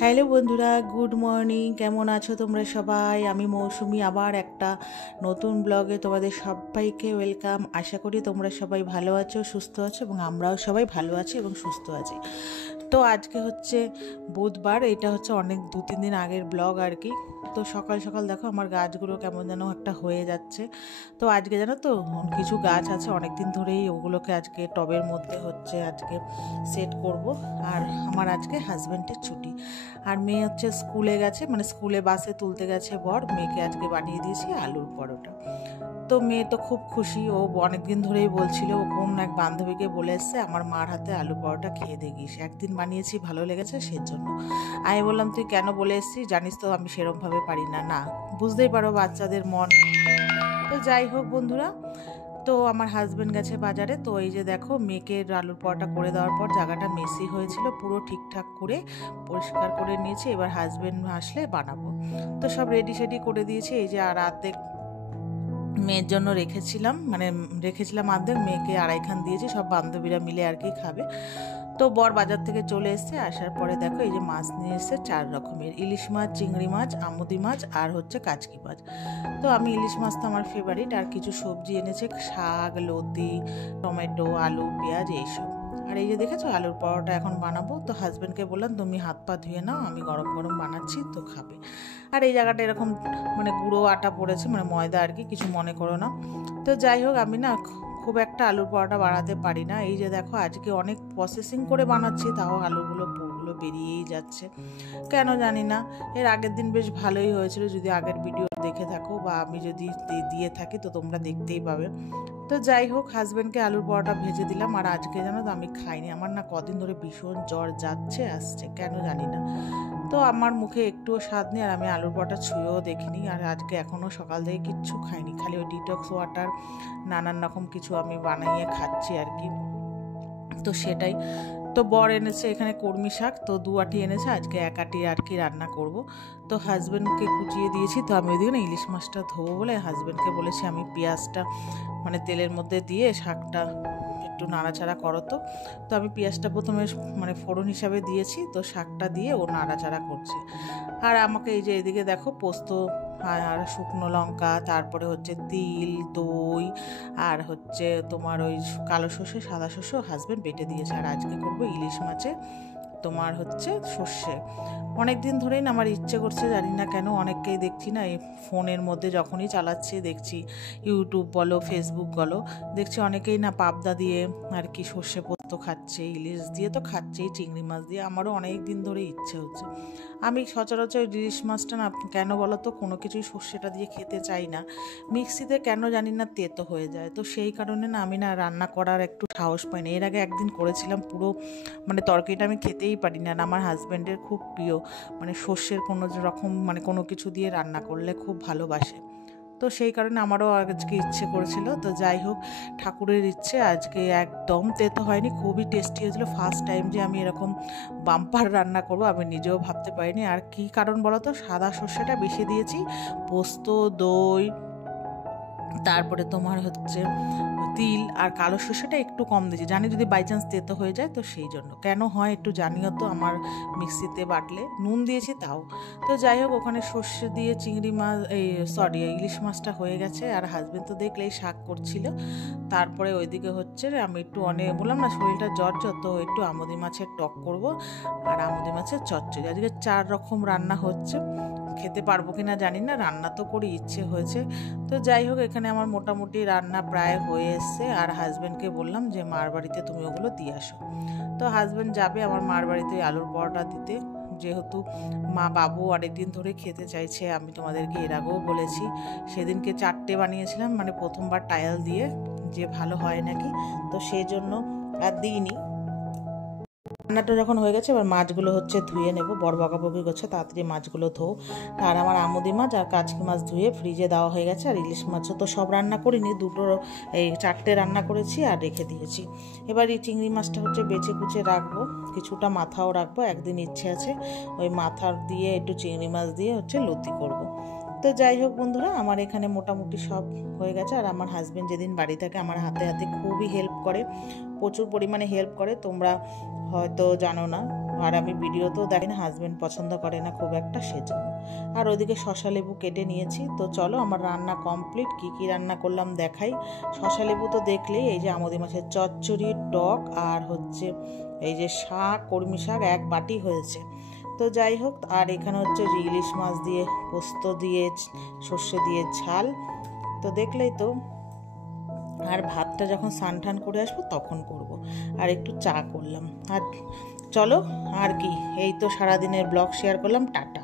Hello বন্ধুরা, good morning. কেমন আছো তোমরা সবাই? আমি মৌসুমি আবার একটা নতুন ব্লগে তোমাদের সবাইকে ওয়েলকাম। আশা করি তোমরা সবাই ভালো আছো, সুস্থ আছো এবং আমরাও সবাই ভালো আছি এবং সুস্থ আছি। তো আজকে হচ্ছে বুধবার, এটা হচ্ছে অনেক 2-3 দিন আগের ব্লগ আর কি। তো সকাল সকাল দেখো আমার গাছগুলো কেমন যেন একটা হয়ে যাচ্ছে। তো আজকে জানো তো কিছু গাছ আছে অনেক দিন ধরেই, ওগুলোকে আজকে টবের মধ্যে হচ্ছে আজকে সেট করব। আর আমার আজকে হাজব্যান্ডের ছুটি, আর মেয়ে হচ্ছে স্কুলে গেছে, মানে স্কুলে বাসে তুলতে গেছে বর। মেয়েকে আজকে বানিয়ে দিয়েছি আলুর পরোটা। তো মেয়ে তো খুব খুশি, ও অনেকদিন ধরেই বলছিল, ও কোন এক বান্ধবীকে বলে এসছে আমার মার হাতে আলু পরোটা খেয়ে দেখিস, একদিন বানিয়েছি ভালো লেগেছে সেজন্য। আমি বললাম তুই কেন বলে এসছিস, জানিস তো আমি সেরমভাবে পারি না। না, বুঝতেই পারো বাচ্চাদের মন। তো যাই হোক বন্ধুরা, তো আমার হাজব্যান্ড গেছে বাজারে। তো এই যে দেখো মেয়েকে আলুর পরোটা করে দেওয়ার পর জায়গাটা মেসি হয়েছিল, পুরো ঠিকঠাক করে পরিষ্কার করে নিয়েছি। এবার হাজব্যান্ড আসলে বানাবো। তো সব রেডি সেডি করে দিয়েছি। এই যে আর অর্ধেক মেয়ের জন্য রেখেছিলাম অর্ধেক, মেয়েকে আড়াইখান দিয়েছি, সব বান্ধবীরা মিলে আর কি খাবে। তো বর বাজার থেকে চলে এসছে, আসার পরে দেখো এই যে মাছ নিয়ে এসছে 4 রকমের, ইলিশ মাছ, চিংড়ি মাছ, আমুদি মাছ আর হচ্ছে কাচকি মাছ। তো আমি ইলিশ মাছ তো আমার ফেভারিট। আর কিছু সবজি এনেছে, শাক, লতি, টমেটো, আলু, পেঁয়াজ এইসব। আর এই যে দেখেছো আলুর পরোটা এখন বানাবো। তো হাজব্যান্ডকে বললাম তুমি হাত পা ধুয়ে নাও, আমি গরম গরম বানাচ্ছি তো খাবে। আর এই জায়গাটা এরকম মানে গুঁড়ো আটা পড়েছে, মানে ময়দা আর কি, কিছু মনে করো না। তো যাই হোক, আমি না খুব একটা আলুর পরোটা বানাতে পারি না। এই যে দেখো আজকে অনেক প্রসেসিং করে বানাচ্ছি, তাও আলুগুলো পুরগুলো বেরিয়েই যাচ্ছে, কেন জানি না। এর আগের দিন বেশ ভালোই হয়েছিল, যদি আগের ভিডিও দেখে থাকো বা আমি যদি দিয়ে থাকি তো তোমরা দেখতেই পাবে। তো যাই হোক, হাজব্যান্ডকে আলুর পরোটা ভেজে দিলাম। আর আজকে জানো তো আমি খাইনি, আমার না কদিন ধরে ভীষণ জ্বর যাচ্ছে আসছে, কেন জানি না। তো আমার মুখে একটুও স্বাদ নেই, আর আমি আলুর পরোটা ছুঁয়েও দেখিনি। আর আজকে এখনও সকাল থেকে কিচ্ছু খাইনি, খালি ওই ডিটক্স ওয়াটার নানান রকম কিছু আমি বানাইয়ে খাচ্ছি আর কি। তো সেটাই। তো বর এনেছে এখানে কলমি শাক, তো 2 আঁটি এনেছে, আজকে 1 আঁটি আর কি রান্না করব। তো হাজব্যান্ডকে কুচিয়ে দিয়েছি। তো আমি ওইদিকে না ইলিশ মাছটা ধোবো বলে হাজব্যান্ডকে বলেছি আমি পেঁয়াজটা মানে তেলের মধ্যে দিয়ে শাকটা একটু নাড়াচাড়া করো। তো তো আমি পেঁয়াজটা প্রথমে মানে ফোড়ন হিসাবে দিয়েছি, তো শাকটা দিয়ে ও নাড়াচাড়া করছে। আর আমাকে এই যে এদিকে দেখো পোস্ত আর শুকনো লঙ্কা, তারপরে হচ্ছে তিল, দই, আর হচ্ছে তোমার ওই কালো সর্ষে, সাদা সর্ষে হাজব্যান্ড বেটে দিয়েছে। আর আজকে করবো ইলিশ মাছে তোমার হচ্ছে সর্ষে। অনেক দিন ধরেই না আমার ইচ্ছে করছে, জানি না কেন। অনেককেই দেখছি না এই ফোনের মধ্যে যখনই চালাচ্ছি দেখছি, ইউটিউব বলো ফেসবুক বলো, দেখছি অনেকেই না পাবদা দিয়ে আর কি সর্ষে পোস্ত খাচ্ছে, ইলিশ দিয়ে তো খাচ্ছেই, চিংড়ি মাছ দিয়ে। আমারও অনেক দিন ধরে ইচ্ছে হচ্ছে। আমি সচরাচর ইলিশ মাছটা না কেন বলো তো কোনো কিছুই সর্ষেটা দিয়ে খেতে চাই না, মিক্সিতে কেন জানি না তেতো হয়ে যায়। তো সেই কারণে না আমি না রান্না করার একটু সাহস পাই না। এর আগে একদিন করেছিলাম, পুরো মানে তরকারিটা আমি খেতেই পারি না। আর আমার হাজব্যান্ডের খুব প্রিয়, মানে সর্ষের কোনো রকম মানে কোনো কিছু দিয়ে রান্না করলে খুব ভালোবাসে। তো সেই কারণে আমারও আজকে ইচ্ছে করেছিল। তো যাই হোক, ঠাকুরের ইচ্ছে আজকে একদম তেতো হয়নি, খুবই টেস্টি হয়েছিল। ফার্স্ট টাইম যে আমি এরকম বাম্পার রান্না করব আমি নিজেও ভাবতে পারিনি। আর কি কারণ বলো তো, সাদা সর্ষেটা বেশি দিয়েছি, পোস্ত, দই, তারপরে তোমার হচ্ছে তিল আর কালো সর্ষেটা একটু কম দিয়েছি, জানি যদি বাই চান্স তেতো হয়ে যায়। তো সেই জন্য কেন হয় একটু জানিও তো আমার মিক্সিতে বাটলে। নুন দিয়েছি তাও। তো যাই হোক, ওখানে সর্ষে দিয়ে চিংড়ি মাছ ইলিশ মাছটা হয়ে গেছে। আর হাজবেন্ড তো দেখলেই শাক করছিল। তারপরে ওইদিকে হচ্ছে আমি একটু বললাম না শরীরটা জ্বর জ্বর, তো একটু আমুদি মাছের টক করব আর আমুদি মাছের চচ্চড়ি। আজকে 4 রকম রান্না হচ্ছে, খেতে পারবো কিনা জানি না, রান্না তো করে ইচ্ছে হয়েছে। তো যাই হোক, এখানে আমার মোটামুটি রান্না প্রায় হয়ে এসছে। আর হাজব্যান্ডকে বললাম যে মার বাড়িতে তুমি ওগুলো দিয়ে আসো। তো হাজব্যান্ড যাবে আমার মার বাড়িতে আলুর পরোটা দিতে, যেহেতু মা বাবু অনেকদিন ধরে খেতে চাইছে। আমি তোমাদেরকে এর আগেও বলেছি, সেদিনকে 4টে বানিয়েছিলাম, মানে প্রথমবার টায়াল দিয়ে, যে ভালো হয় নাকি, তো সেই জন্য আর দিইনি। রান্নাটা যখন হয়ে গেছে, এবার মাছগুলো হচ্ছে ধুয়ে নেব। বড় বকাবকি করছে তাড়াতাড়ি মাছগুলো ধো। আর আমার আমুদি মাছ আর কাচকি মাছ ধুয়ে ফ্রিজে দেওয়া হয়ে গেছে। আর ইলিশ মাছও তো সব রান্না করিনি, 4টে রান্না করেছি আর রেখে দিয়েছি। এবার এই চিংড়ি মাছটা হচ্ছে বেছে কুচে রাখবো, কিছুটা মাথাও রাখবো। একদিন ইচ্ছে আছে ওই মাথার দিয়ে একটু চিংড়ি মাছ দিয়ে হচ্ছে লতি করব। তো যাই হোক বন্ধুরা, আমার এখানে মোটামুটি সব হয়ে গেছে। আর আমার হাজব্যান্ড যেদিন বাড়ি থাকে আমার হাতে হাতে খুবই হেল্প করে, প্রচুর পরিমাণে হেল্প করে। তোমরা হয়তো জানো না, আর আমি ভিডিওতেও দেখি না, হাজব্যান্ড পছন্দ করে না খুব একটা, সেজন্য। আর ওদিকে শসা লেবু কেটে নিয়েছি। তো চলো আমার রান্না কমপ্লিট। কি কি রান্না করলাম দেখাই। শসা লেবু তো দেখলেই, এই যে আমোদি মাছের চচ্চড়ি, টক, আর হচ্ছে এই যে শাক, কলমি শাক 1 বাটি হয়েছে। তো যাই হোক, আর এখানে হচ্ছে ইলিশ মাছ দিয়ে পোস্ত দিয়ে সর্ষে দিয়ে ঝাল। তো দেখলেই তো। আর ভাতটা যখন স্নান টান করে আসবো তখন করব। আর একটু চা করলাম। আর চলো, আর কি, এই তো সারাদিনের ব্লগ শেয়ার করলাম। টাটা।